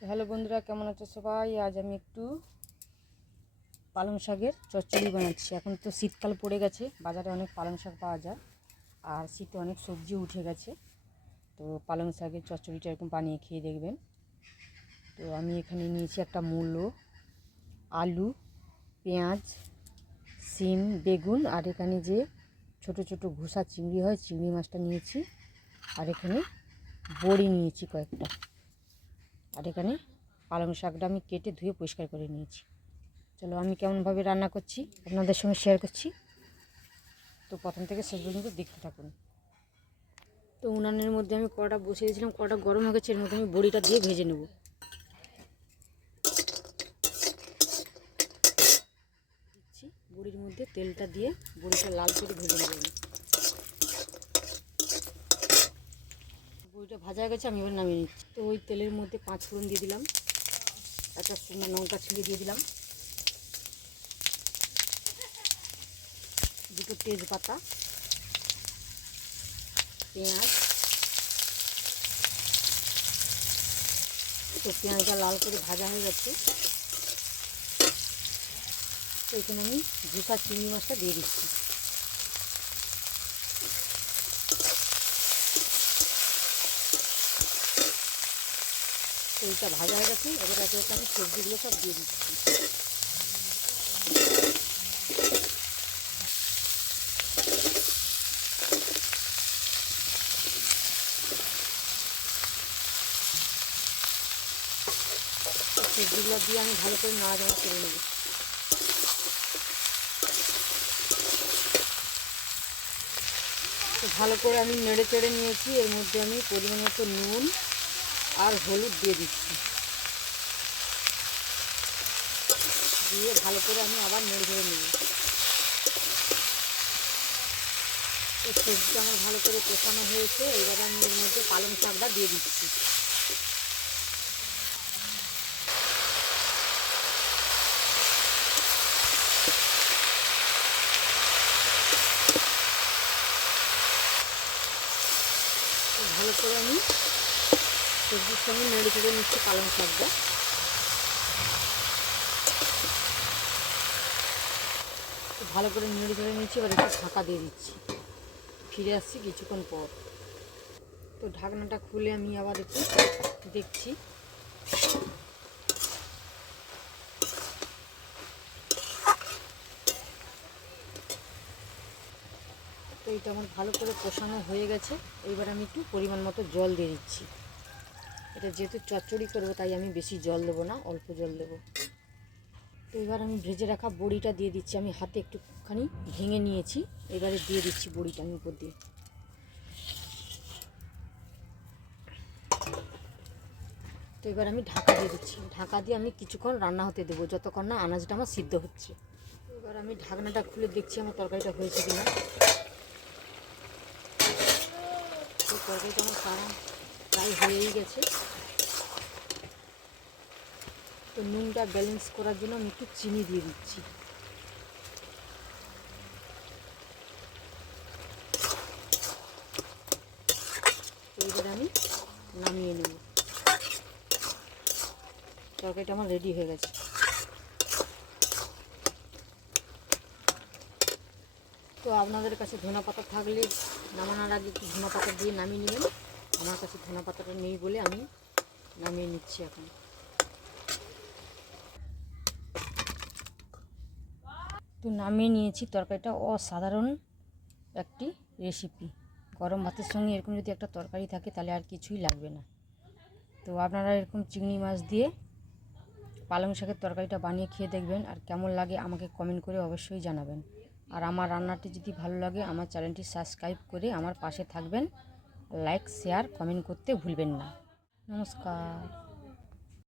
Hello বন্ধুরা, কেমন আছো সবাই? আজ আমি একটু পালং শাকের চচ্চড়ি বানাচ্ছি। এখন তো শীতকাল পড়ে গেছে, বাজারে অনেক পালং শাক পাওয়া যায় আর শীতে অনেক সবজি উঠে গেছে। তো পালং শাকের চচ্চড়িটা এরকম বানিয়ে খেয়ে দেখবেন। তো আমি এখানে নিয়েছি একটা মূলো, আলু, পেঁয়াজ, শিম, বেগুন, আর এখানে যে ছোট ছোট ঘুষা চিংড়ি হয় চিংড়ি মাছটা নিয়েছি, আর এখানে বড়ি নিয়েছি কয়েকটা, আর এখানে পালং শাকটা আমি কেটে ধুয়ে পরিষ্কার করে নিয়েছি। চলো আমি কেমনভাবে রান্না করছি আপনাদের সঙ্গে শেয়ার করছি। তো প্রথম থেকে শেষ পর্যন্ত দেখতে থাকুন। তো উনানের মধ্যে আমি কড়াটা বসিয়ে দিয়েছিলাম, কড়াটা গরম হয়ে গেছে, এর মধ্যে আমি বড়িটা দিয়ে ভেজে নেব। দিচ্ছি বড়ির মধ্যে তেলটা দিয়ে বড়িটা লাল করে ভেজে নেব। বড়িটা ভাজা হয়ে গেছে, আমি এবার নামিয়ে নিচ্ছি। তো ওই তেলের মধ্যে 5 ফোড়ন দিয়ে দিলাম, একটা শুকনো লঙ্কা ছিঁড়ে দিয়ে দিলাম, দুটো তেজপাতা, পেঁয়াজ। তো পেঁয়াজটা লাল করে ভাজা হয়ে গেছে, তো এখানে আমি ঘুষা চিংড়ি মাছটা দিয়ে দিচ্ছি। তো এইটা ভাজা হয়ে গেছে, এবার একে একে আমি সবজিগুলো সব দিয়ে দিচ্ছি। সবজিগুলো দিয়ে আমি ভালো করে নাড়াচাড়া করে নেব। তো ভালো করে আমি নেড়ে চেড়ে নিয়েছি, এর মধ্যে আমি পরিমাণ মতো নুন আর হলুদ দিয়ে দিচ্ছি, দিয়ে ভালো করে আমি আবার নেড়ে চেড়ে নেব। তো সবজিটা আমার ভালো করে কষানো হয়েছে, এবার আমি এর মধ্যে পালং শাকটা দিয়ে দিচ্ছি। ভালো করে আমি সবজির সঙ্গে নেড়ে চেড়ে নিচ্ছি পালং শাকটা। ভালো করে নেড়ে চেড়ে নিচ্ছি, এবার একটু ঢাকা দিয়ে দিচ্ছি। ফিরে আসছি কিছুক্ষণ পর। তো ঢাকনাটা খুলে আমি আবার একটু দেখছি। তো এটা আমার ভালো করে কষানো হয়ে গেছে, এইবার আমি একটু পরিমাণ মতো জল দিয়ে দিচ্ছি। এটা যেহেতু চচ্চড়ি করবো তাই আমি বেশি জল দেবো না, অল্প জল দেবো। তো এবার আমি ভেজে রাখা বড়িটা দিয়ে দিচ্ছি, আমি হাতে একটুখানি ভেঙে নিয়েছি, এবারে দিয়ে দিচ্ছি বড়িটা আমি উপর দিয়ে। তো এবার আমি ঢাকা দিয়ে দিচ্ছি, ঢাকা দিয়ে আমি কিছুক্ষণ রান্না হতে দেবো, যতক্ষণ না আনাজটা আমার সিদ্ধ হচ্ছে। এবার আমি ঢাকনাটা খুলে দেখছি আমার তরকারিটা হয়েছে কিনা। তো তরকারিটা আমার প্রায় হয়েই গেছে। তো নুনটা ব্যালেন্স করার জন্য আমি একটু চিনি দিয়ে দিচ্ছি। তো এবার আমি নামিয়ে নেব। তরকারিটা আমার রেডি হয়ে গেছে। তো আপনাদের কাছে ধনেপাতা থাকলে নামানোর আগে একটু ধনেপাতা দিয়ে নামিয়ে নেবেন। আমার কাছে ধনেপাতাটা নেই বলে আমি নামিয়ে নিচ্ছি এখন। তো নামিয়ে নিয়েছি, তরকারিটা অসাধারণ একটি রেসিপি। গরম ভাতের সঙ্গে এরকম যদি একটা তরকারি থাকে তাহলে আর কিছুই লাগবে না। তো আপনারা এরকম চিংড়ি মাছ দিয়ে পালং শাকের তরকারিটা বানিয়ে খেয়ে দেখবেন, আর কেমন লাগে আমাকে কমেন্ট করে অবশ্যই জানাবেন। আর আমার রান্নাটি যদি ভালো লাগে আমার চ্যানেলটি সাবস্ক্রাইব করে আমার পাশে থাকবেন, লাইক শেয়ার কমেন্ট করতে ভুলবেন না। নমস্কার।